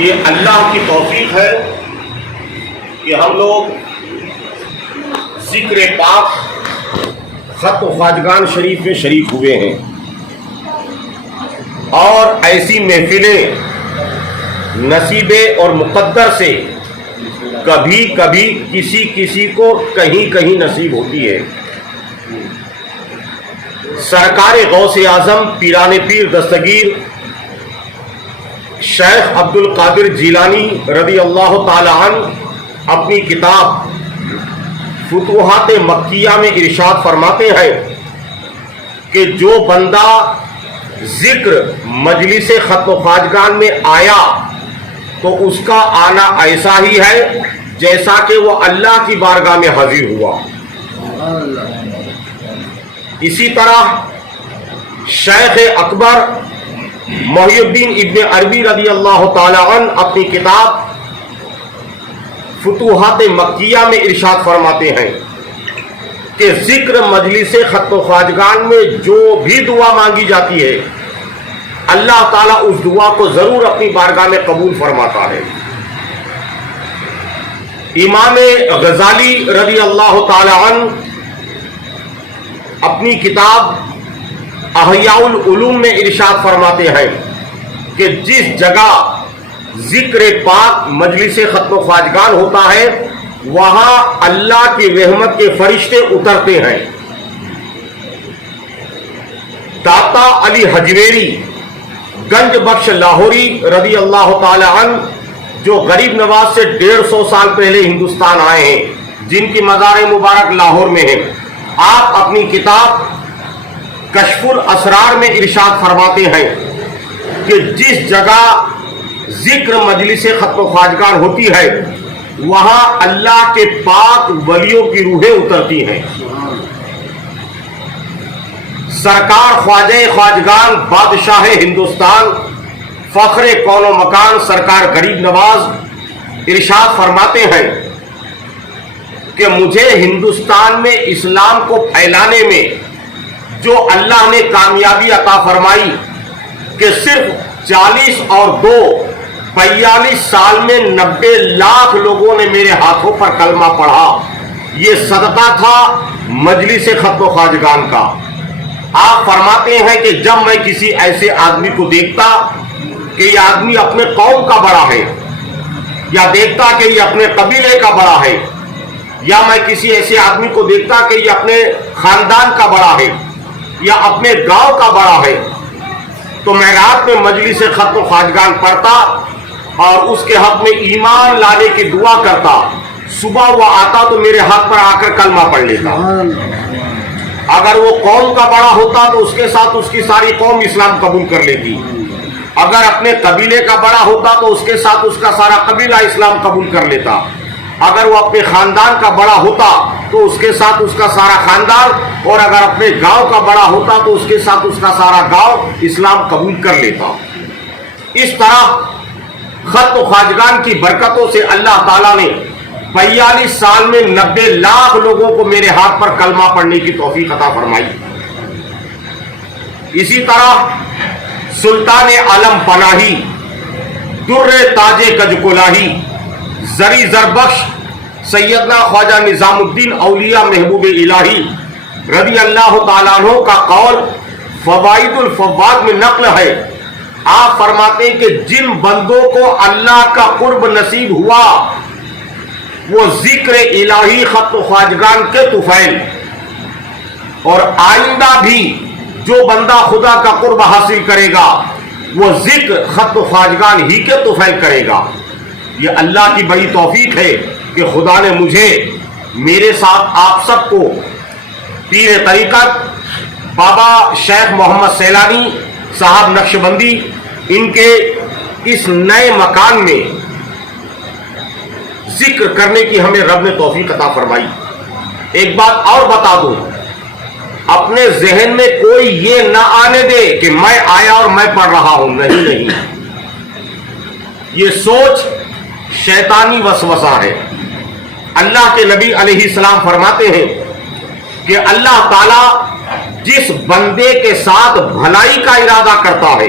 یہ اللہ کی توفیق ہے کہ ہم لوگ ذکر پاک خط و خواجگان شریف میں شریک ہوئے ہیں اور ایسی محفلیں نصیب اور مقدر سے کبھی کبھی کسی کو کہیں نصیب ہوتی ہے۔ سرکار غوث اعظم پیران پیر دستگیر شیخ عبد القادر جیلانی رضی اللہ تعالی عنہ اپنی کتاب فتوحات مکیہ میں ارشاد فرماتے ہیں کہ جو بندہ ذکر مجلس خط و خواجگان میں آیا تو اس کا آنا ایسا ہی ہے جیسا کہ وہ اللہ کی بارگاہ میں حاضر ہوا۔ اسی طرح شیخ اکبر محی الدین ابن عربی رضی اللہ تعالی عنہ اپنی کتاب فتوحات مکیہ میں ارشاد فرماتے ہیں کہ ذکر مجلس خط و خواجگان میں جو بھی دعا مانگی جاتی ہے اللہ تعالیٰ اس دعا کو ضرور اپنی بارگاہ میں قبول فرماتا ہے۔ امام غزالی رضی اللہ تعالی عنہ اپنی کتاب احیاء العلوم میں ارشاد فرماتے ہیں کہ جس جگہ ذکر پاک مجلس خط و خواجگان ہوتا ہے وہاں اللہ کی رحمت کے فرشتے اترتے ہیں۔ داتا علی حجویری گنج بخش لاہوری رضی اللہ تعالی عنہ جو غریب نواز سے 150 سال پہلے ہندوستان آئے ہیں، جن کی مزار مبارک لاہور میں ہے، آپ اپنی کتاب کشف الاسرار میں ارشاد فرماتے ہیں کہ جس جگہ ذکر مجلس خط و خواجگان ہوتی ہے وہاں اللہ کے پاک ولیوں کی روحیں اترتی ہیں۔ سرکار خواجہ خواجگان بادشاہ ہندوستان فخر کون و مکان سرکار غریب نواز ارشاد فرماتے ہیں کہ مجھے ہندوستان میں اسلام کو پھیلانے میں جو اللہ نے کامیابی عطا فرمائی کہ صرف 40 اور 2 42 سال میں 90 لاکھ لوگوں نے میرے ہاتھوں پر کلمہ پڑھا، یہ صدقہ تھا مجلس خط و خواجگان کا۔ آپ فرماتے ہیں کہ جب میں کسی ایسے آدمی کو دیکھتا کہ یہ آدمی اپنے قوم کا بڑا ہے، یا دیکھتا کہ یہ اپنے قبیلے کا بڑا ہے، یا میں کسی ایسے آدمی کو دیکھتا کہ یہ اپنے خاندان کا بڑا ہے یا اپنے گاؤں کا بڑا ہے، تو میں رات میں مجلس خط و خواجگان پڑھتا اور اس کے حق میں ایمان لانے کی دعا کرتا۔ صبح وہ آتا تو میرے ہاتھ پر آ کر کلمہ پڑھ لیتا۔ اگر وہ قوم کا بڑا ہوتا تو اس کے ساتھ اس کی ساری قوم اسلام قبول کر لیتی، اگر اپنے قبیلے کا بڑا ہوتا تو اس کے ساتھ اس کا سارا قبیلہ اسلام قبول کر لیتا، اگر وہ اپنے خاندان کا بڑا ہوتا تو اس کے ساتھ اس کا سارا خاندان، اور اگر اپنے گاؤں کا بڑا ہوتا تو اس کے ساتھ اس کا سارا گاؤں اسلام قبول کر لیتا۔ اس طرح خط و خواجگان کی برکتوں سے اللہ تعالیٰ نے 42 سال میں 90 لاکھ لوگوں کو میرے ہاتھ پر کلمہ پڑھنے کی توفیق عطا فرمائی۔ اسی طرح سلطان عالم پناہی، در تاج کج کلاہی، زری زربخش سیدنا خواجہ نظام الدین اولیاء محبوب الہی رضی اللہ تعالیٰ عنہ کا قول فوائد الفواد میں نقل ہے۔ آپ فرماتے ہیں کہ جن بندوں کو اللہ کا قرب نصیب ہوا وہ ذکر الہی خط و خواجگان کے طفیل، اور آئندہ بھی جو بندہ خدا کا قرب حاصل کرے گا وہ ذکر خط و خواجگان ہی کے طفیل کرے گا۔ یہ اللہ کی بڑی توفیق ہے کہ خدا نے مجھے، میرے ساتھ آپ سب کو پیر طریقت بابا شیخ محمد سیلانی صاحب نقشبندی ان کے اس نئے مکان میں ذکر کرنے کی ہمیں رب نے توفیق عطا فرمائی۔ ایک بات اور بتا دوں، اپنے ذہن میں کوئی یہ نہ آنے دے کہ میں آیا اور میں پڑھ رہا ہوں، نہیں، یہ سوچ شیطانی وسوسہ ہے۔ اللہ کے نبی علیہ السلام فرماتے ہیں کہ اللہ تعالیٰ جس بندے کے ساتھ بھلائی کا ارادہ کرتا ہے